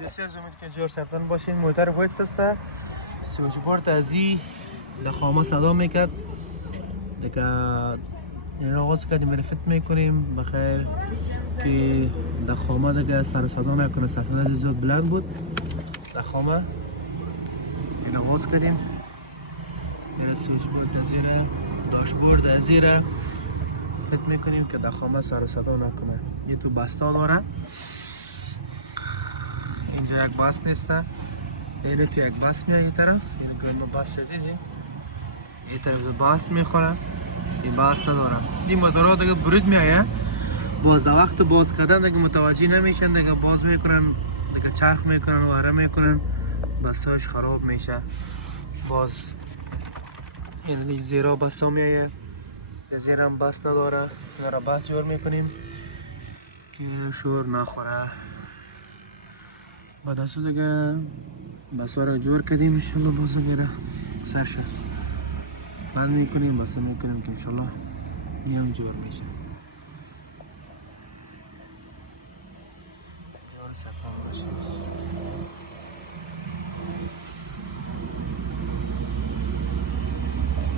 بسیار زمین که جور سرطان باشین. موتر وایس هسته سویچ بورد ازی دخامه صدا میکرد دیگه این آغاز کردیم رفت میکنیم بخیر که دخامه دیگه سر صدا نکنه. سرطان ازی زود بلند بود دخامه این آغاز کردیم. این سویچ بورد ازیره داشبورد ازیره فت میکنیم که دخامه سر صدا نکنه. این تو بستا داره، اینجا یک باس نیسته، اینه تو یک باس میاد این طرف. این که ما باس شدیدیم این طرف باس میخوره، این باس نداره. این مدارا دیگه برود میایه باز در وقت باز کردن دیگه متوجه نمیشن دیگه باز میکنن دیگه چرخ میکنن و هره میکنن بساش خراب میشه. باز این زیرا بسا میایه زیر هم بس نداره. اینا را بس جور میکنیم که شور نخوره. بعد از دیگه بسا را جور کردیم انشالله باز دیگه سرشه بند میکنیم بسا میکنیم که انشالله میام جور میشه. جور سرطان باشه.